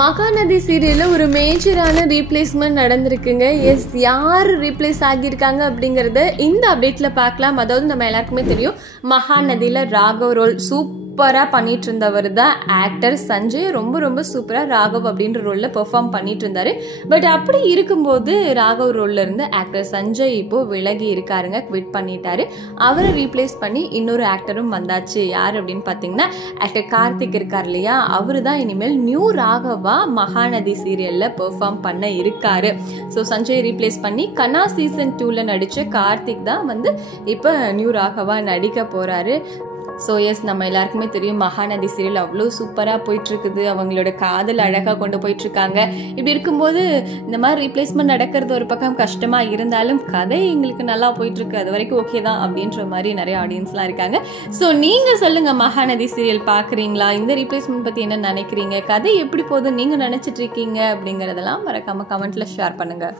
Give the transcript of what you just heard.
மகாநதி சீரியல்ல ஒரு மேஜரான ரீப்ளேஸ்மெண்ட் நடந்திருக்குங்க. எஸ், யார் ரீப்ளேஸ் ஆகியிருக்காங்க அப்படிங்கறத இந்த அப்டேட்ல பார்க்கலாம். அதாவது நம்ம எல்லாருக்குமே தெரியும், மகாநதியில ராகவ் ரோல் சூப்பரா பண்ணிட்டு இருந்தவர் தான் ஆக்டர் சஞ்சய். ரொம்ப ரொம்ப சூப்பரா ராகவ் அப்படின்ற ரோல்ல பெர்ஃபார்ம் பண்ணிட்டு இருந்தாரு. பட் அப்படி இருக்கும்போது ராகவ் ரோல்ல இருந்து ஆக்டர் சஞ்சய் இப்போ விலகி இருக்காருங்க, குவிட் பண்ணிட்டாரு. அவரை ரீப்ளேஸ் பண்ணி இன்னொரு ஆக்டரும் வந்தாச்சு. யார் அப்படின்னு பாத்தீங்கன்னா ஆக்டர் கார்த்திக் இருக்கார் இல்லையா, அவரு தான் இனிமேல் நியூ ராகவா மகாநதி சீரியல்ல பெர்ஃபார்ம் பண்ண இருக்காரு. ஸோ சஞ்சய் ரீப்ளேஸ் பண்ணி கனா சீசன் 2ல நடிச்ச கார்த்திக் தான் இப்ப நியூ ராகவா நடிக்க போறாரு. ஸோ எஸ், நம்ம எல்லாருக்குமே தெரியும் மகாநதி சீரியல் அவ்வளோ சூப்பராக போயிட்டு இருக்குது. அவங்களோட காதல் அழகாக கொண்டு போயிட்டு இருக்காங்க. இப்படி இருக்கும்போது இந்த மாதிரி ரீப்ளேஸ்மெண்ட் நடக்கிறது ஒரு பக்கம் கஷ்டமாக இருந்தாலும் கதை எங்களுக்கு நல்லா போயிட்டு இருக்கு, அது வரைக்கும் ஓகே தான் அப்படின்ற மாதிரி நிறைய ஆடியன்ஸ்லாம் இருக்காங்க. ஸோ நீங்கள் சொல்லுங்கள், மகாநதி சீரியல் பார்க்குறீங்களா? இந்த ரீப்ளேஸ்மெண்ட் பற்றி என்ன நினைக்கிறீங்க? கதை எப்படி போகுதுன்னு நீங்கள் நினச்சிட்டு இருக்கீங்க அப்படிங்கிறதெல்லாம் மறக்காம கமெண்ட்ல ஷேர் பண்ணுங்கள்.